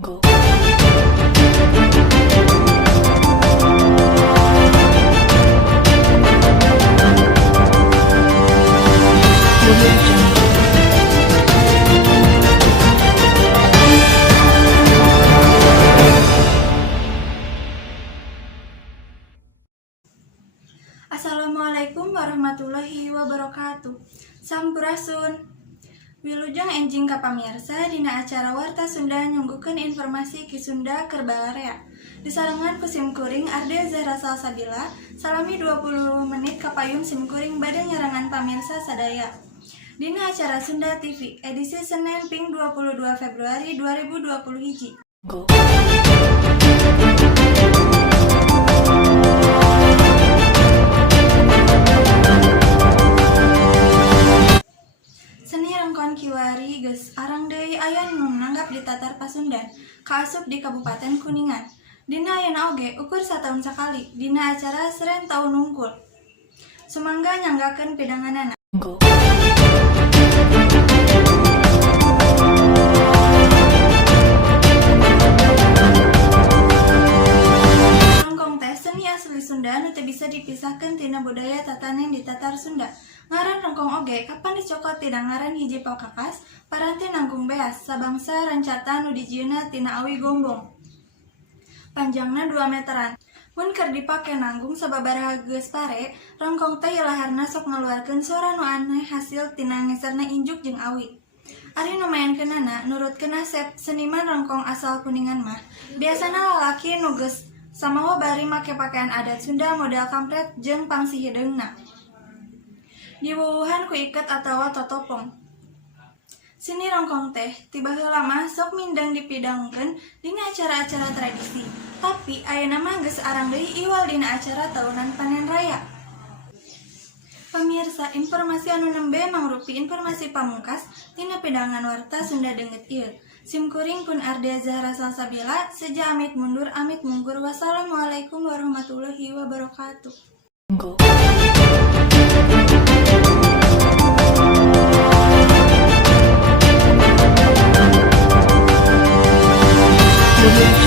Go. Assalamualaikum warahmatullahi wabarakatuh. Sampurasun. Wilujeng enjing ka pamirsa dina acara Warta Sunda nyunggukeun informasi ki Sunda keur balarea. Disarengan ku simkuring Arde Zahra Salsabila, salami 20 menit kapayun simkuring bade nyarangan pamirsa sadaya. Dina acara Sunda TV edisi Senin Ping 22 Februari 2020 hiji. Go. Seni rengkon kiwari geus arang deui aya nu nanggap di Tatar Pasundan, kaasup di Kabupaten Kuningan. Dina ayeuna oge ukur sataun sakali dina acara Seren Taun Nungkul. Sumangga nyanggakeun pidanganana. Go. Rongkong teh seni asli Sunda nu teu bisa dipisahkeun tina budaya tatanen di Tatar Sunda. Ngaran rongkong oge kapan dicokot tina ngaran hiji pakakas, paranti nanggung beas sabangsa rancata nu dijieunna tina awi gombong. Panjangna 2 meteran. Mun keur dipake nanggung sababaraha geus pare, rongkong teh ilaharna sok ngaluarkeun suara nu aneh hasil tina ngeserna injuk jeung awi. Ari nu maenkeunana nurutkeun Asep, seniman rongkong asal Kuningan mah, biasana lalaki nu geus samawa bari make pakaian adat Sunda model kampret jeung pangsi hideungna. Diwuwuhan ku iket atawa totopong. Seni rongkong teh tiba heula mah sok mindeng dipidangkeun dina acara-acara tradisi, tapi ayeuna mah geus arang deui iwal dina acara tahunan panen raya. Pamirsa, informasi anu nembe mangrupi informasi pamungkas tina pidangan Warta Sunda Deungeut ieu. Simkuring pun Arde Zahra Salsabila, seja amit mundur amit mungkur. Wassalamualaikum warahmatullahi wabarakatuh. Go. Go.